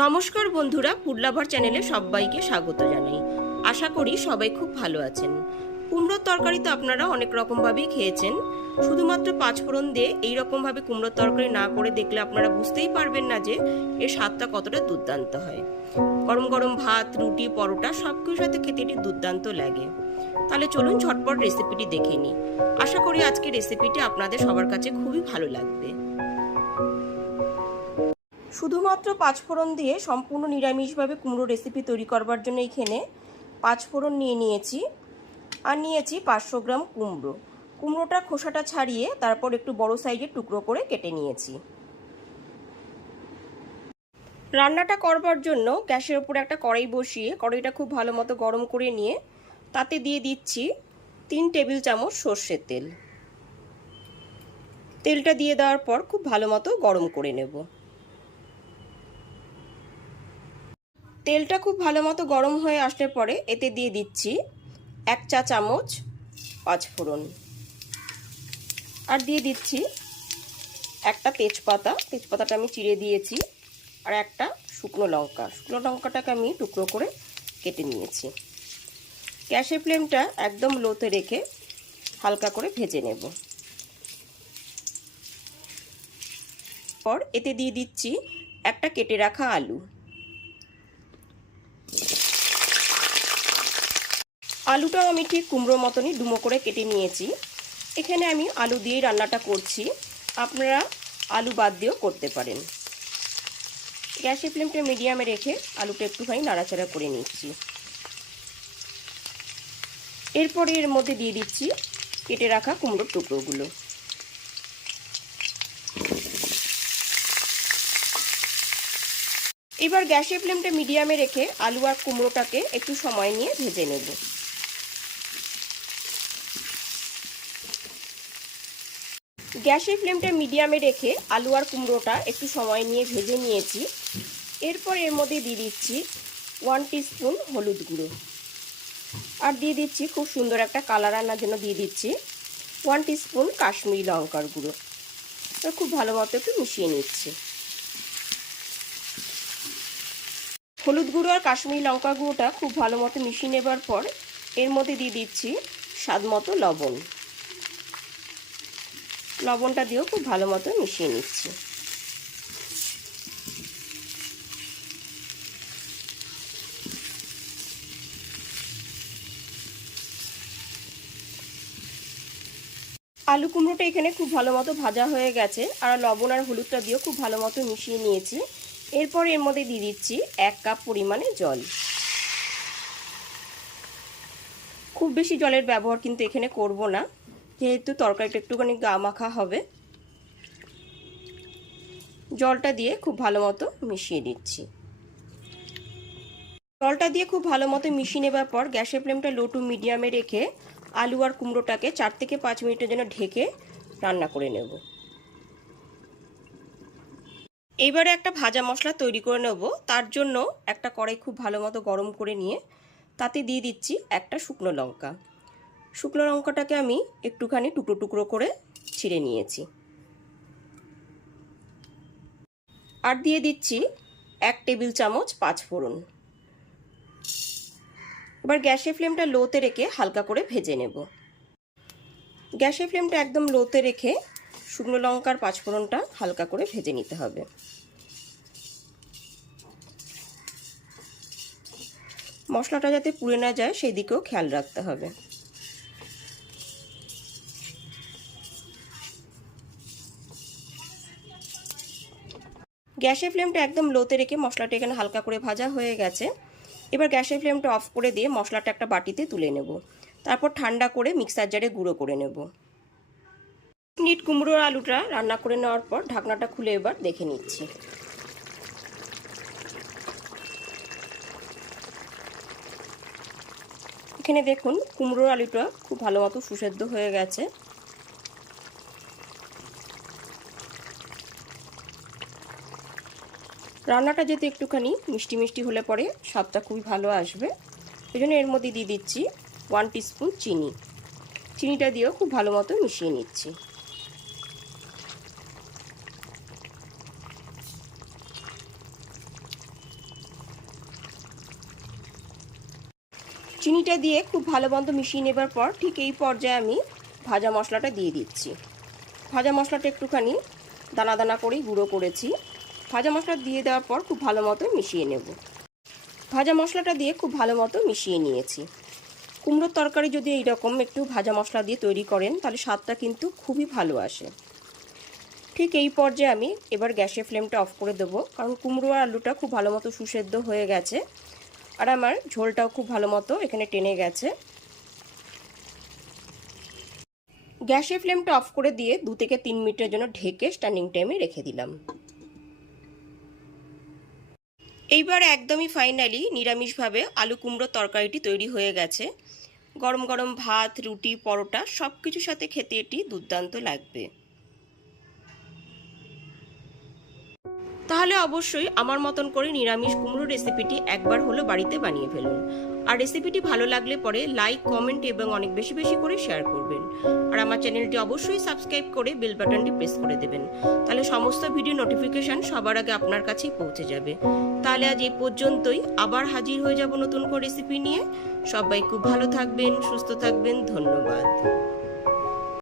নমস্কার বন্ধুরা ফুডলাভার চ্যানেলে সবাইকে স্বাগত জানাই। আশা করি সবাই খুব ভালো আছেন। কুমড়োর তরকারি তো আপনারা অনেক রকমভাবেই খেয়েছেন। শুধুমাত্র পাঁচফোড়ন দিয়ে এই রকমভাবে কুমড়োর তরকারি না করে দেখলে আপনারা বুঝতেই পারবেন না যে এর স্বাদটা কতটা দুর্দান্ত হয়। গরম গরম ভাত, রুটি, পরোটা সব কিছুর সাথে খেতে এটি দুর্দান্ত লাগে। তাহলে চলুন ঝটপট রেসিপিটি দেখে নিই। আশা করি আজকে রেসিপিটি আপনাদের সবার কাছে খুবই ভালো লাগবে। শুধুমাত্র পাঁচফোড়ন দিয়ে সম্পূর্ণ নিরামিষভাবে কুমড়ো রেসিপি তৈরি করবার জন্য এখানে পাঁচফোড়ন নিয়ে নিয়েছি আর নিয়েছি পাঁচশো গ্রাম কুমড়ো। কুমড়োটা খোসাটা ছাড়িয়ে তারপর একটু বড় সাইজের টুকরো করে কেটে নিয়েছি। রান্নাটা করবার জন্য গ্যাসের ওপরে একটা কড়াই বসিয়ে, কড়াইটা খুব ভালো মতো গরম করে নিয়ে তাতে দিয়ে দিচ্ছি তিন টেবিল চামচ সর্ষের তেল। তেলটা দিয়ে দেওয়ার পর খুব ভালো মতো গরম করে নেব। তেলটা খুব ভালো মতো গরম হয়ে আসলে পরে এতে দিয়ে দিচ্ছি এক চা চামচ পাঁচফোড়ন আর দিয়ে দিচ্ছি একটা তেজপাতা। তেজপাতাটা আমি চিড়ে দিয়েছি। আর একটা শুকনো লঙ্কা। শুকনো লঙ্কাটাকে আমি টুকরো করে কেটে নিয়েছি। গ্যাসের ফ্লেমটা একদম লোতে রেখে হালকা করে ভেজে নেব। পর এতে দিয়ে দিচ্ছি একটা কেটে রাখা আলু। আলুটাও আমি ঠিক কুমড়োর মতনই ডুমো করে কেটে নিয়েছি। এখানে আমি আলু দিয়েই রান্নাটা করছি। আপনারা আলু বাদ দিয়েও করতে পারেন। গ্যাসের ফ্লেমটা মিডিয়ামে রেখে আলুটা একটুখানি নাড়াচাড়া করে নিচ্ছি। এরপরে এর মধ্যে দিয়ে দিচ্ছি কেটে রাখা কুমড়োর টুকরোগুলো। এবার গ্যাসের ফ্লেমটা মিডিয়ামে রেখে আলু আর কুমড়োটাকে একটু সময় নিয়ে ভেজে নেব। গ্যাসের ফ্লেমটা মিডিয়ামে রেখে আলু আর কুমড়োটা একটু সময় নিয়ে ভেজে নিয়েছি। এরপর এর মধ্যে দিয়ে দিচ্ছি ওয়ান স্পুন হলুদ গুঁড়ো। আর দিয়ে দিচ্ছি খুব সুন্দর একটা কালার আনার জন্য দিয়ে দিচ্ছি ওয়ান স্পুন কাশ্মীরি লঙ্কার গুঁড়ো। খুব ভালো মতো একটু মিশিয়ে নিচ্ছি। হলুদ গুঁড়ো আর কাশ্মীরি লঙ্কা গুঁড়োটা খুব ভালো মতো মিশিয়ে নেবার পর এর মধ্যে দিয়ে দিচ্ছি স্বাদ মতো লবণ। লবণটা দিয়েও খুব ভালো মতো মিশিয়ে নিচ্ছি। আলু কুমড়োটা এখানে খুব ভালো মতো ভাজা হয়ে গেছে, আর লবণ আর হলুদটা দিয়েও খুব ভালো মতো মিশিয়ে নিয়েছি। এরপর এর মধ্যে দিয়ে দিচ্ছি এক কাপ পরিমাণে জল। খুব বেশি জলের ব্যবহার কিন্তু এখানে করব না। যেহেতু তরকারিটা একটুখানি গা মাখা হবে, জলটা দিয়ে খুব ভালো মতো মিশিয়ে দিচ্ছি জলটা দিয়ে খুব ভালো মতো মিশিয়ে নেবার পর গ্যাসের ফ্লেমটা লো টু মিডিয়ামে রেখে আলু আর কুমড়োটাকে চার থেকে পাঁচ মিনিটের জন্য ঢেকে রান্না করে নেব। এইবারে একটা ভাজা মশলা তৈরি করে নেব। তার জন্য একটা কড়াই খুব ভালো মতো গরম করে নিয়ে তাতে দিয়ে দিচ্ছি একটা শুকনো লঙ্কা। শুকনো লঙ্কাটাকে আমি একটুখানি টুকরো টুকরো করে ছিঁড়ে নিয়েছি। আর দিয়ে দিচ্ছি এক টেবিল চামচ পাঁচ ফোড়ন। এবার গ্যাসের ফ্লেমটা লোতে রেখে হালকা করে ভেজে নেব। গ্যাসের ফ্লেমটা একদম লোতে রেখে শুকনো লঙ্কার পাঁচফোড়নটা হালকা করে ভেজে নিতে হবে। মশলাটা যাতে পুড়ে না যায় সেই দিকেও খেয়াল রাখতে হবে। গ্যাসের ফ্লেমটা একদম লোতে রেখে মশলাটা এখানে হালকা করে ভাজা হয়ে গেছে। এবার গ্যাসের ফ্লেমটা অফ করে দিয়ে মশলাটা একটা বাটিতে তুলে নেব। তারপর ঠান্ডা করে মিক্সার জারে গুঁড়ো করে নেব। মিনিট কুমড়োর আলুটা রান্না করে নেওয়ার পর ঢাকনাটা খুলে এবার দেখে নিচ্ছি। এখানে দেখুন কুমড়োর আলুটা খুব ভালো মতো সুসেদ্ধ হয়ে গেছে। রান্নাটা যেহেতু একটুখানি মিষ্টি মিষ্টি হলে পরে স্বাদটা খুবই ভালো আসবে। এই জন্য এর মধ্যে দিয়ে দিচ্ছি ওয়ান টিস্পুন চিনি। চিনিটা দিয়েও খুব ভালো মতো মিশিয়ে নিচ্ছি। চিনিটা দিয়ে খুব ভালো মতো মিশিয়ে নেবার পর ঠিক এই পর্যায়ে আমি ভাজা মশলাটা দিয়ে দিচ্ছি। ভাজা মশলাটা একটুখানি দানা দানা করেই গুঁড়ো করেছি। ভাজা মশলা দিয়ে দেওয়ার পর খুব ভালো মতো মিশিয়ে নেব। ভাজা মশলাটা দিয়ে খুব ভালো মতো মিশিয়ে নিয়েছি। কুমড়োর তরকারি যদি এইরকম একটু ভাজা মশলা দিয়ে তৈরি করেন, তাহলে স্বাদটা কিন্তু খুবই ভালো আসে। ঠিক এই পর্যায়ে আমি এবার গ্যাসের ফ্লেমটা অফ করে দেবো, কারণ কুমড়ো আর আলুটা খুব ভালো মতো সুসেদ্ধ হয়ে গেছে। আর আমার ঝোলটাও খুব ভালো মতো এখানে টেনে গেছে। গ্যাসের ফ্লেমটা অফ করে দিয়ে দু থেকে তিন মিনিটের জন্য ঢেকে স্ট্যান্ডিং টাইমে রেখে দিলাম। এইবার একদমই ফাইনালি নিরামিষভাবে আলু কুমড়ো তরকারিটি তৈরি হয়ে গেছে। গরম গরম ভাত, রুটি, পরোটা সব কিছুর সাথে খেতে এটি দুর্দান্ত লাগবে। তাহলে অবশ্যই আমার মতন করে নিরামিষ কুমড়ো রেসিপিটি একবার হলো বাড়িতে বানিয়ে ফেলুন। আর রেসিপিটি ভালো লাগলে পরে লাইক কমেন্ট এবং অনেক বেশি বেশি করে শেয়ার করবেন। আর আমার চ্যানেলটি অবশ্যই সাবস্ক্রাইব করে বেল বাটনটি প্রেস করে দেবেন। তাহলে সমস্ত ভিডিও নোটিফিকেশন সবার আগে আপনার কাছেই পৌঁছে যাবে। তাহলে আজ এই পর্যন্তই। আবার হাজির হয়ে যাব নতুন করে রেসিপি নিয়ে। সবাই খুব ভালো থাকবেন, সুস্থ থাকবেন। ধন্যবাদ।